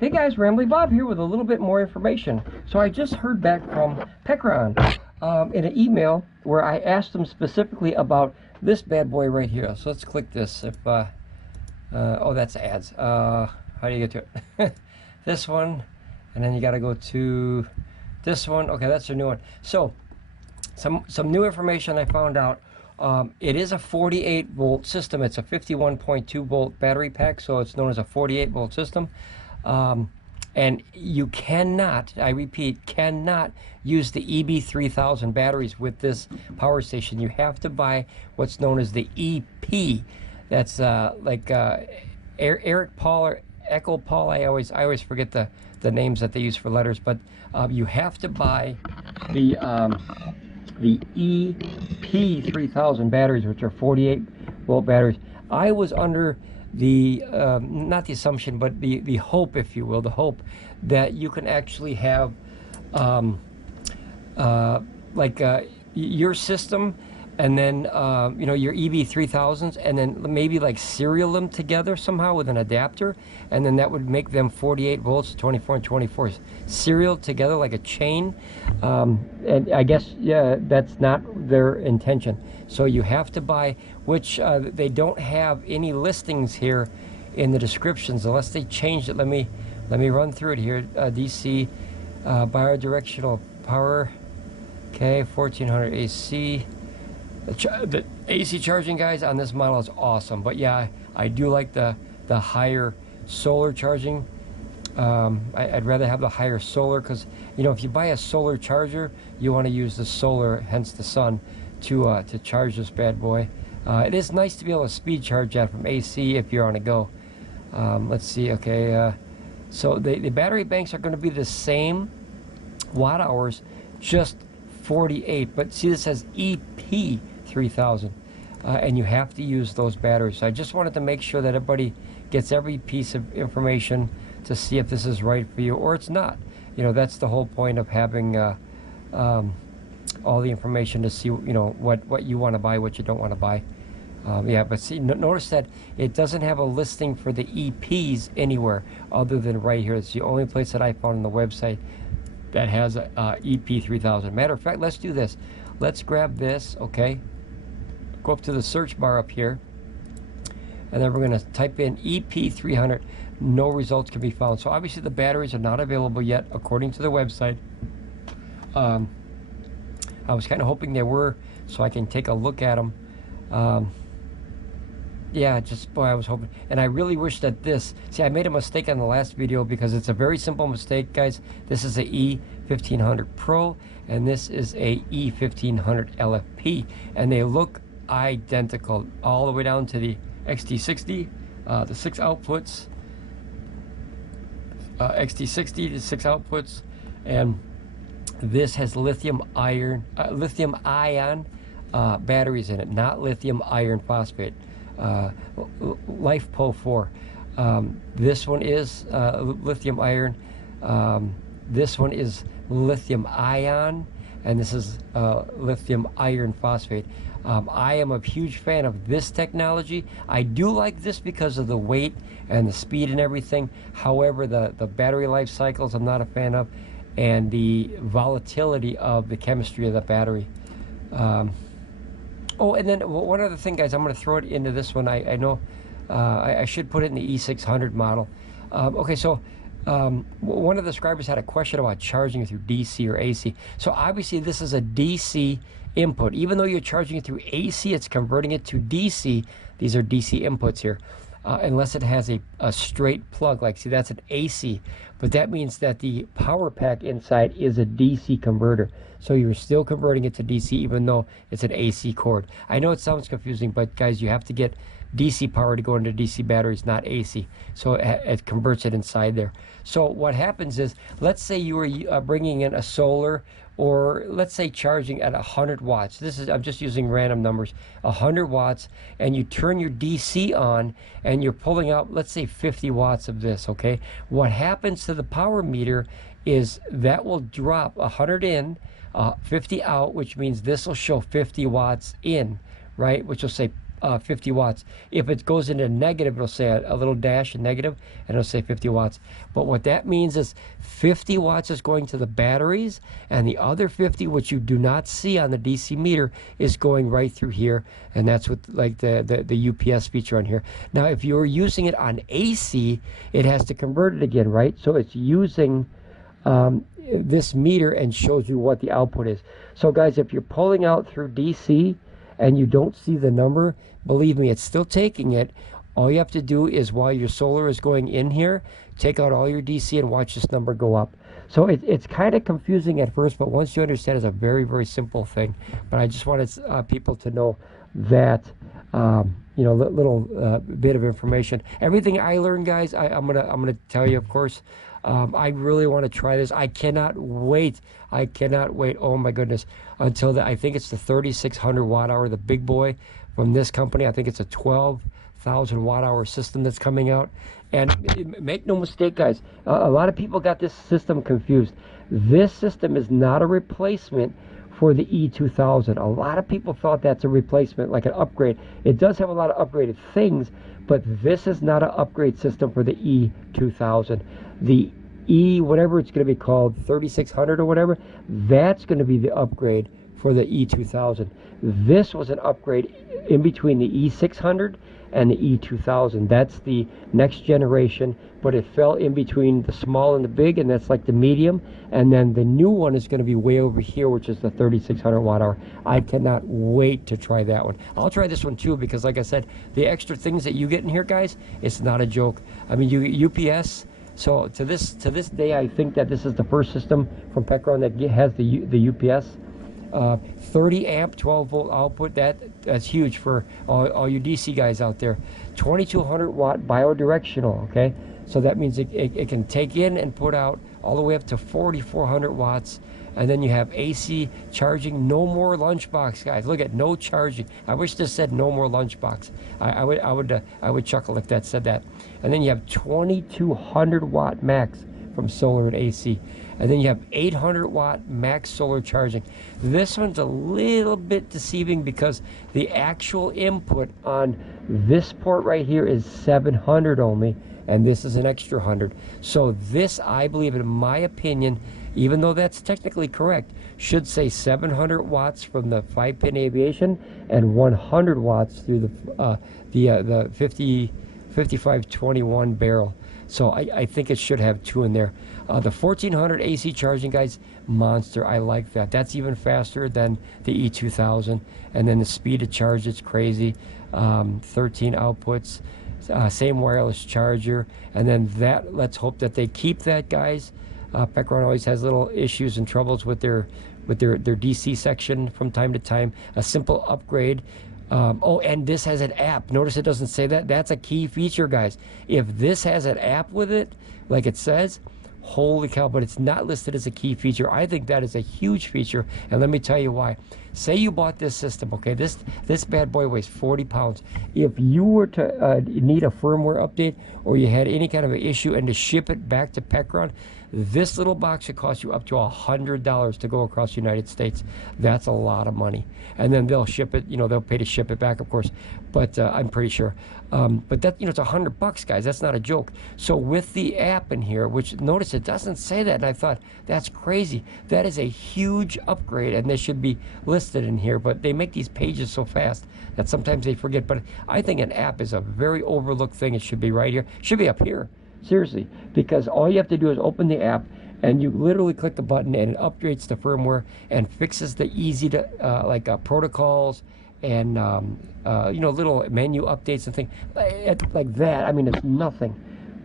Hey guys, Ramblin Bob here with a little bit more information. So I just heard back from Pecron in an email where I asked them specifically about this bad boy right here. So let's click this. If oh, that's ads. How do you get to it? This one, and then you got to go to this one. Okay, that's a new one. So some new information I found out. It is a 48 volt system. It's a 51.2 volt battery pack, so it's known as a 48 volt system. And you cannot, I repeat, cannot use the EB3000 batteries with this power station. You have to buy what's known as the EP. That's like Eric Paul or Echo Paul. I always forget the names that they use for letters, but you have to buy the EP3000 batteries, which are 48 volt batteries. I was under the not the assumption, but the hope, if you will, the hope that you can actually have your system, and then you know, your EB3000s, and then maybe like serial them together somehow with an adapter, and then that would make them 48 volts, 24 and 24 serial together like a chain. And I guess, yeah, that's not their intention. So you have to buy, which they don't have any listings here in the descriptions unless they changed it. Let me run through it here. DC bidirectional power, okay, 1400 AC. The AC charging, guys, on this model is awesome. But yeah, I do like the higher solar charging. I'd rather have the higher solar, because, you know, if you buy a solar charger, you want to use the solar, hence the sun, to charge this bad boy. It is nice to be able to speed charge that from AC if you're on a go. Let's see. Okay, so the battery banks are going to be the same watt hours, just 48. But see, this says EP3000, and you have to use those batteries. So I just wanted to make sure that everybody gets every piece of information to see if this is right for you or it's not. You know, that's the whole point of having all the information, to see, you know, what you want to buy, what you don't want to buy. Yeah, but see, notice that it doesn't have a listing for the EPs anywhere other than right here. It's the only place that I found on the website that has a EP3000. Matter of fact, let's do this. Let's grab this, okay? Go up to the search bar up here, and then we're going to type in EP300. No results can be found. So obviously the batteries are not available yet according to the website. I was kind of hoping they were, so I can take a look at them. Yeah, just, boy, I was hoping. And I really wish that this, see, I made a mistake on the last video because it's a very simple mistake, guys. This is a E1500 Pro, and this is a E1500LFP, and they look identical all the way down to the XT60, the 6 outputs, XT60, the 6 outputs, and this has lithium ion batteries in it, not lithium iron phosphate. LiFePO4. This one is lithium iron. This one is lithium ion, and this is lithium iron phosphate. I am a huge fan of this technology. I do like this because of the weight and the speed and everything. However, the battery life cycles I'm not a fan of, and the volatility of the chemistry of the battery. Oh, and then one other thing, guys, I'm going to throw it into this one. I know I should put it in the E600 model. Okay, so one of the subscribers had a question about charging through DC or AC. So obviously this is a DC input. Even though you're charging it through AC, it's converting it to DC. These are DC inputs here. Unless it has a straight plug, like, see, that's an AC, but that means that the power pack inside is a DC converter. So you're still converting it to DC even though it's an AC cord. I know it sounds confusing, but guys, you have to get DC power to go into DC batteries, not AC. So it converts it inside there. So what happens is, let's say you were bringing in a solar, or let's say charging at 100 watts. This is, I'm just using random numbers, 100 watts, and you turn your DC on and you're pulling out, let's say 50 watts of this, okay? What happens to the power meter is that will drop 100 in, 50 out, which means this will show 50 watts in, right? Which will say 50 watts. If it goes into negative, it'll say a little dash in negative, and it'll say 50 watts. But what that means is 50 watts is going to the batteries, and the other 50, which you do not see on the DC meter, is going right through here, and that's what like the UPS feature on here. Now, if you're using it on AC, it has to convert it again, right? So it's using this meter and shows you what the output is. So guys, if you're pulling out through DC and you don't see the number, believe me, it's still taking it. All you have to do is, while your solar is going in here, take out all your DC and watch this number go up. So it's kind of confusing at first, but once you understand, it's a very, very simple thing. But I just wanted people to know that, you know, little bit of information. Everything I learned, guys, I'm gonna tell you, of course. I really want to try this. I cannot wait. I cannot wait. Oh my goodness. Until I think it's the 3600 watt hour, the big boy from this company. I think it's a 12,000 watt hour system that's coming out. And make no mistake, guys, a lot of people got this system confused. This system is not a replacement for the E2000. A lot of people thought that's a replacement, like an upgrade. It does have a lot of upgraded things, but this is not an upgrade system for the E2000. The E, whatever it's going to be called, 3600 or whatever, that's going to be the upgrade for the E2000. This was an upgrade in between the E600 and the E2000. That's the next generation, but it fell in between the small and the big, and that's like the medium. And then the new one is going to be way over here, which is the 3600 watt hour. I cannot wait to try that one. I'll try this one too, because like I said, the extra things that you get in here, guys, it's not a joke. I mean, you get UPS. So to this day, I think that this is the first system from Pecron that has the UPS. 30 amp 12 volt output. That's huge for all you DC guys out there. 2200 watt bidirectional. Okay, so that means it can take in and put out all the way up to 4400 watts. And then you have AC charging. No more lunchbox, guys. Look at no charging. I wish this said no more lunchbox. I would chuckle if that said that. And then you have 2200 watt max from solar and AC. And then you have 800 watt max solar charging. This one's a little bit deceiving because the actual input on this port right here is 700 only, and this is an extra 100. So this, I believe, in my opinion, even though that's technically correct, should say 700 watts from the 5-pin aviation and 100 watts through the 5521 barrel. So I think it should have two in there. The 1400 AC charging, guys, monster. I like that. That's even faster than the E2000. And then the speed of charge, it's crazy. 13 outputs, same wireless charger. And then that, let's hope that they keep that, guys. Pecron always has little issues and troubles with their DC section from time to time. A simple upgrade. Oh, and this has an app. Notice it doesn't say that. That's a key feature, guys. If this has an app with it, like it says, holy cow, but it's not listed as a key feature. I think that is a huge feature, and let me tell you why. Say you bought this system, okay? This bad boy weighs 40 pounds. If you were to need a firmware update, or you had any kind of an issue and to ship it back to Pecron, this little box should cost you up to $100 to go across the United States. That's a lot of money. And then they'll ship it, you know, they'll pay to ship it back, of course, but I'm pretty sure. But that, you know, it's $100, guys. That's not a joke. So with the app in here, which notice it doesn't say that, and I thought, that's crazy. That is a huge upgrade, and this should be listed in here, but they make these pages so fast that sometimes they forget. But I think an app is a very overlooked thing. It should be right here. It should be up here. Seriously, because all you have to do is open the app, and you literally click the button, and it upgrades the firmware and fixes the easy to protocols and you know, little menu updates and things like that. I mean, it's nothing.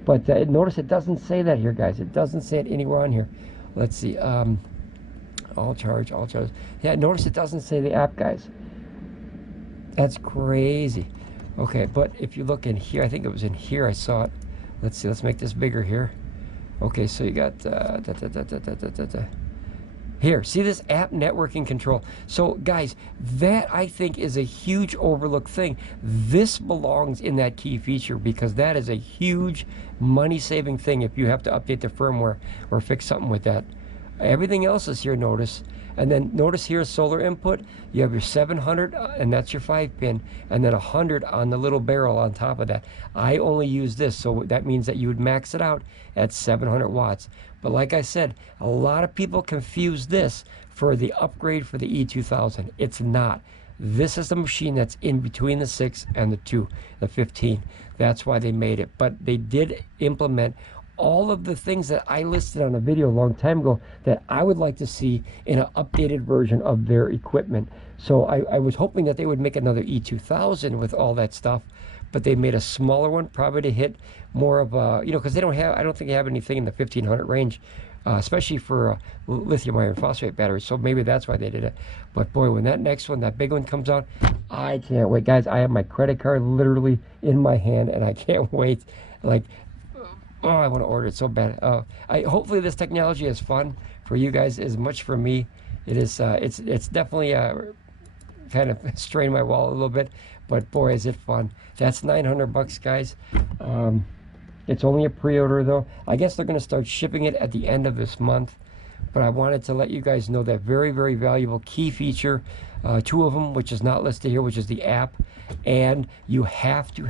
But notice it doesn't say that here, guys. It doesn't say it anywhere on here. Let's see. All charge. Yeah, notice it doesn't say the app, guys. That's crazy. Okay, but if you look in here, I think it was in here I saw it. Let's see, let's make this bigger here. Okay, so you got here, see this app networking control. So guys, that I think is a huge overlooked thing. This belongs in that key feature because that is a huge money saving thing if you have to update the firmware or fix something with that. Everything else is here, notice. And then notice here, solar input, you have your 700, and that's your 5-pin, and then 100 on the little barrel on top of that. I only use this, so that means that you would max it out at 700 watts. But like I said, a lot of people confuse this for the upgrade for the E2000. It's not. This is the machine that's in between the 6 and the 2, the 15. That's why they made it. But they did implement all of the things that I listed on a video a long time ago that I would like to see in an updated version of their equipment. So I was hoping that they would make another E2000 with all that stuff, but they made a smaller one, probably to hit more of a, you know, because they don't have, I don't think they have anything in the 1500 range, especially for lithium iron phosphate batteries. So maybe that's why they did it. But boy, when that next one, that big one comes out, I can't wait. Guys, I have my credit card literally in my hand, and I can't wait. Like, oh, I want to order it so bad. Hopefully this technology is fun for you guys as much for me. It is. It's definitely kind of strained my wallet a little bit, but boy, is it fun. That's $900, guys. It's only a pre-order though. I guess they're going to start shipping it at the end of this month. But I wanted to let you guys know that very, very valuable key feature. 2 of them, which is not listed here, which is the app, and you have to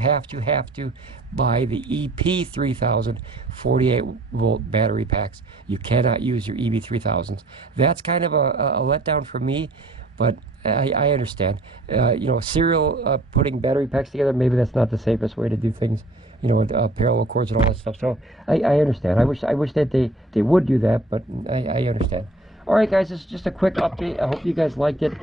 buy the EP3000 48-volt battery packs. You cannot use your EB3000s. That's kind of a letdown for me, but I understand. You know, serial putting battery packs together, maybe that's not the safest way to do things. You know, with parallel cords and all that stuff. So I understand. I wish that they would do that, but I understand. All right, guys, this is just a quick update. I hope you guys liked it.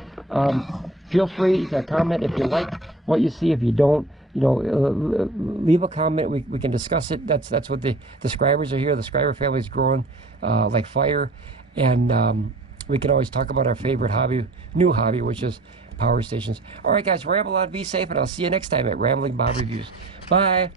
Feel free to comment if you like what you see. If you don't, you know, leave a comment. We can discuss it. That's what the subscribers are here. The subscriber family is growing like fire, and we can always talk about our favorite hobby, new hobby, which is power stations. All right, guys, ramble on, be safe, and I'll see you next time at Ramblin Bob Reviews. Bye.